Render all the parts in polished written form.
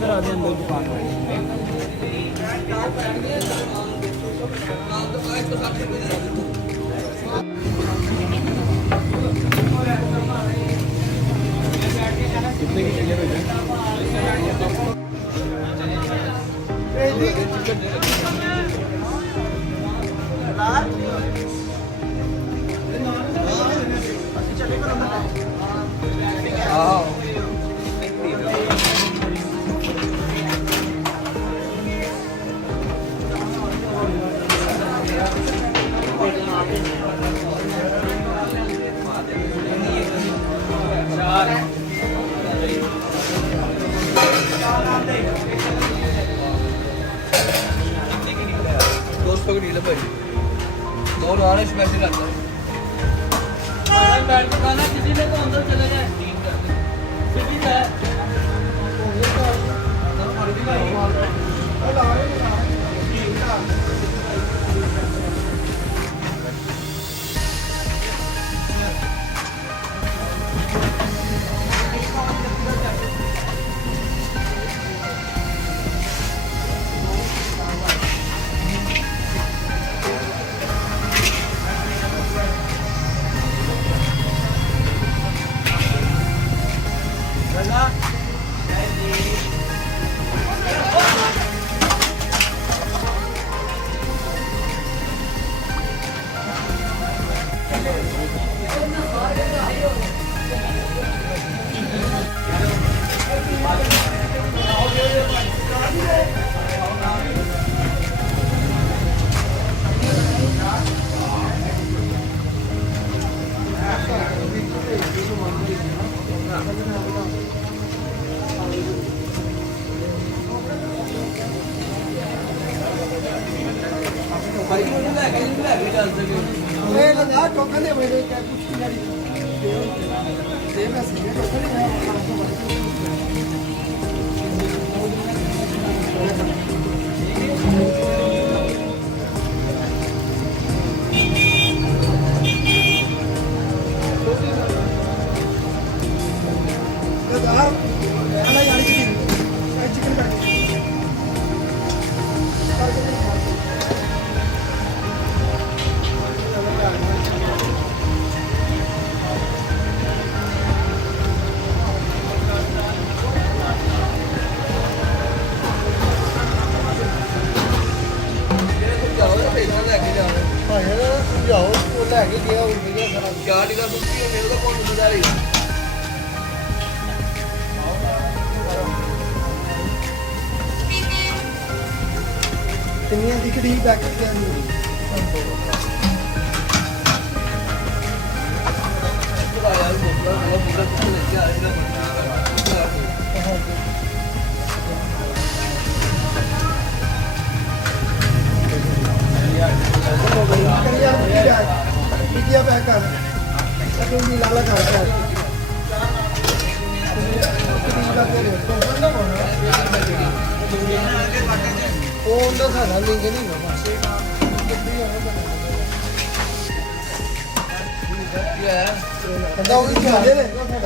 करा दे अंदर दुकान में। कितने की चाहिए भैया? दोस्तों को डील है भाई, दो राने स्पेशल आता है। बैठ के खाना किसी ने तो अंदर चले जाए, सीधी जाए।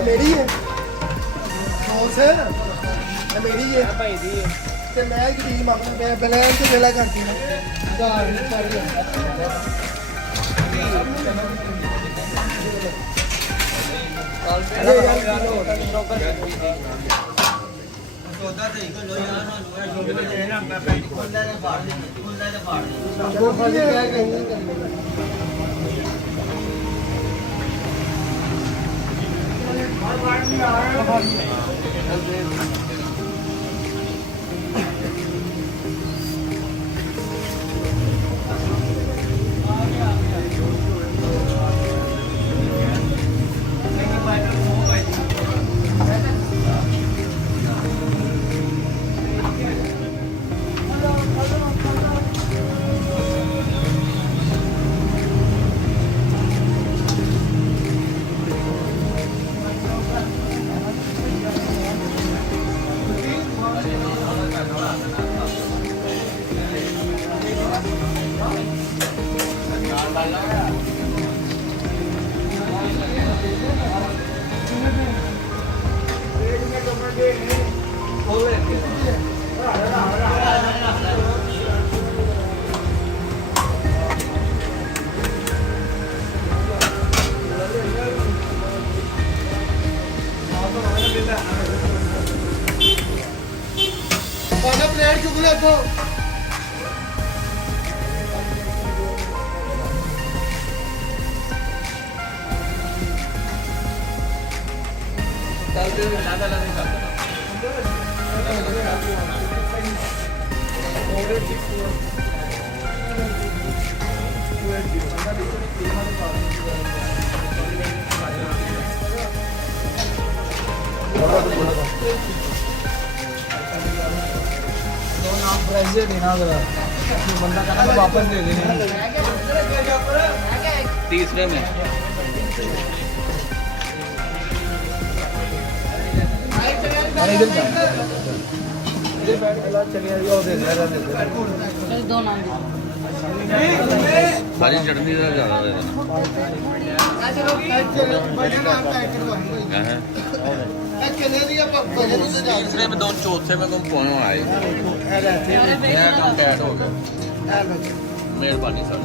मेरी है सॉस है मेरी है ते मैं की मैं ब्लैक से वेला करती हूं ਪਲੇਟ ਚੁੱਕ ਲੈ ਇੱਥੋਂ ਚੱਲ ਦੇ ਲਾਦਾ ਲਾ ਦੇ प्राइस देना जरा बंदा कहना वापस दे देने तीसरे में इधर बैठ चलिए दो नाम सारी चटनी का ज्यादा दे देना तीसरे में दो चौथे में तुम कौन आए हो गया मेहरबानी सर